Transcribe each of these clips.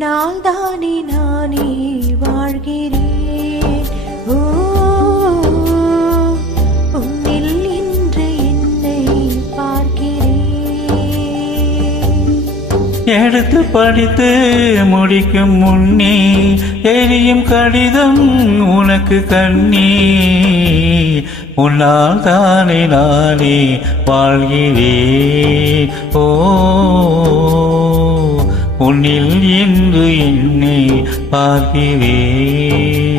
உன்னால் தானே நானே வாழ்கிறேன். ஓ உன்னில் இன்று என்னை பார்க்கிறேன். எடுத்து படித்து முடிக்கும் முன்னே எரியும் கடிதம் உனக்கு கண்ணே. உன்னால் தானே நானே வாழ்கிறேன். ஓ. உன்னில் என்று என்னை பார்க்கிறேன்.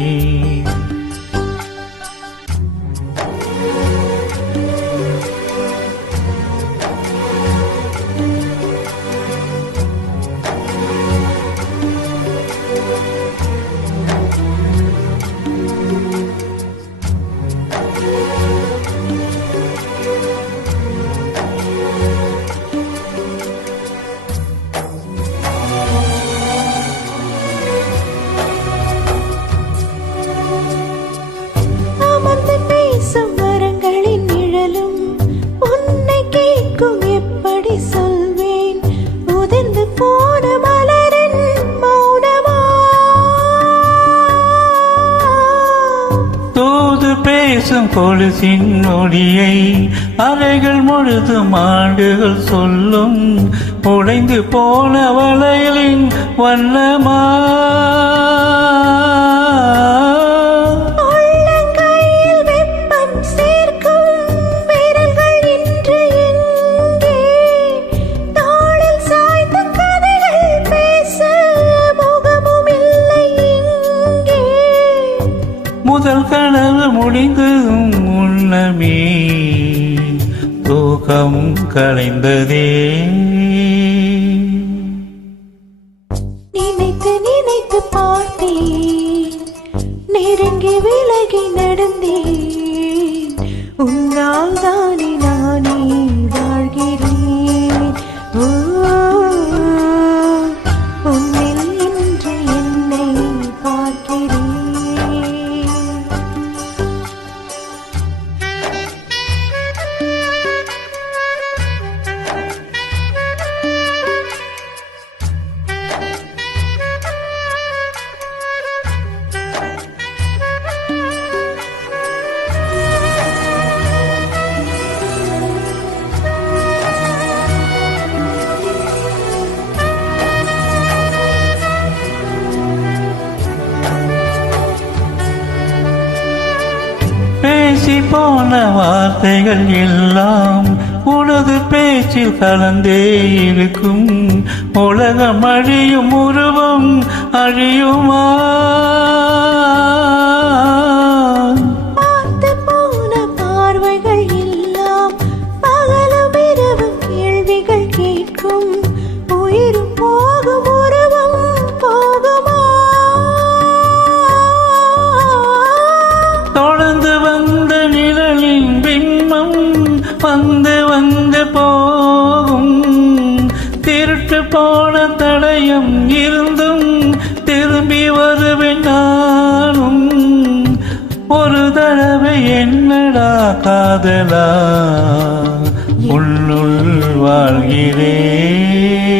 பேசும் கொலுசின் ஒளியை அலைகள் முழுதும் ஆண்டுகள் சொல்லும். உடைந்து போன வளையலின் வண்ணமா. முதல் கனவு முடிந்ததும் முன்னமே தூக்கம் கலைந்ததே. நினைத்து நினைத்து பார்த்தேன். நெருங்கி விலகி நடந்தேன். உன்னால் பேசி போன வார்த்தைகள் எல்லாம் உனது பேச்சில் கலந்தே இருக்கும். உலகம் அழியும் உருவம் அழியுமா? வந்து வந்து போகும். திருட்டு போன தடயம் இருந்தும் திரும்பி வருவேன் நானும் ஒரு தடவை என்னடா காதலா? உள்ளுள் வாழ்கிறேன்.